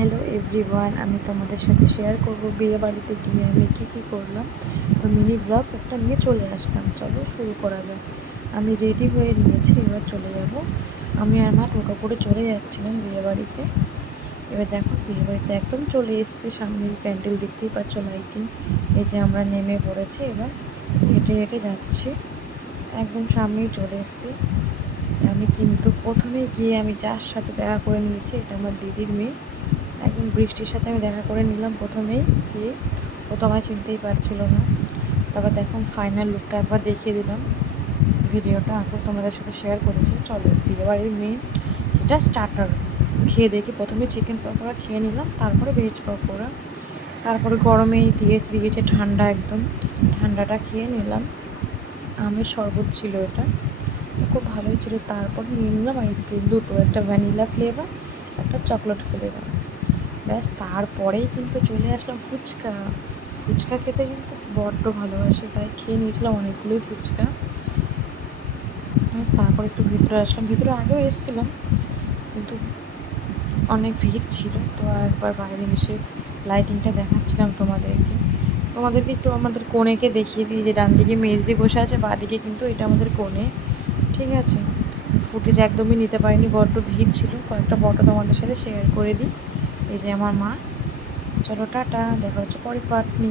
Hello everyone, আমি তোমাদের সাথে শেয়ার করব বিয়ে বাড়িতে গিয়ে আমি কী করলাম। তো মিনি ব্লগ একটা নিয়ে চলে আসলাম। চলো শুরু করা যাক। আমি রেডি হয়ে নিয়েছি, এবার চলে যাব। আমি আর মা টোটো করে চলে যাচ্ছিলাম বিয়ে বাড়িতে। এবার দেখো বিয়ে বাড়িতে একদম চলে এসেছি, সামনের প্যান্ডেল দেখতেই পাচ্ছ, লাইটিং। এই যে আমরা নেমে পড়েছি, এবার হেঁটে হেঁটে যাচ্ছি, একদম সামনেই চলে এসেছি। আমি কিন্তু প্রথমে গিয়ে আমি যার সাথে দেখা করে নিয়েছি, এটা আমার দিদির মেয়ে। একদম বৃষ্টির সাথে আমি দেখা করে নিলাম প্রথমেই গিয়ে। ও তো আমায় চিনতেই পারছিল না। তারপর দেখুন ফাইনাল লুকটা একবার দেখিয়ে দিলাম, ভিডিওটা আগে তোমাদের সাথে শেয়ার করেছি। চলো বিয়েবাড়ির মেন এটা স্টার্টার খেয়ে দেখি। প্রথমে চিকেন পকোড়া খেয়ে নিলাম, তারপরে ভেজ পকোড়া, তারপরে গরমেই দিয়েছে ঠান্ডা, একদম ঠান্ডাটা খেয়ে নিলাম। আমের শরবত ছিল এটা, খুব ভালোই ছিল। তারপরে নিয়ে নিলাম আইসক্রিম দুটো, একটা ভ্যানিলা ফ্লেভার, একটা চকলেট ফ্লেভার। ব্যাস তারপরেই কিন্তু চলে আসলাম ফুচকা। ফুচকা খেতে কিন্তু বড্ড ভালোবাসি, তাই খেয়ে নিয়েছিলাম অনেকগুলোই ফুচকা। তারপর একটু ভিতরে আসলাম, ভিতরে আগেও এসেছিলাম কিন্তু অনেক ভিড় ছিল। তো একবার বাইরে এসে লাইটিংটা দেখাচ্ছিলাম তোমাদেরকে একটু আমাদের কোণেকে দেখিয়ে দিই। যে ডান দিকে মেজদি বসে আছে, বাঁ দিকে কিন্তু এটা আমাদের কোণে, ঠিক আছে। ফুটেজ একদমই নিতে পারিনি, বড্ড ভিড় ছিল। কয়েকটা ফটো তোমাদের সাথে শেয়ার করে দিই। এই যে আমার মা। চলো টাটা, দেখা হচ্ছে পরের পার্ট নিয়ে।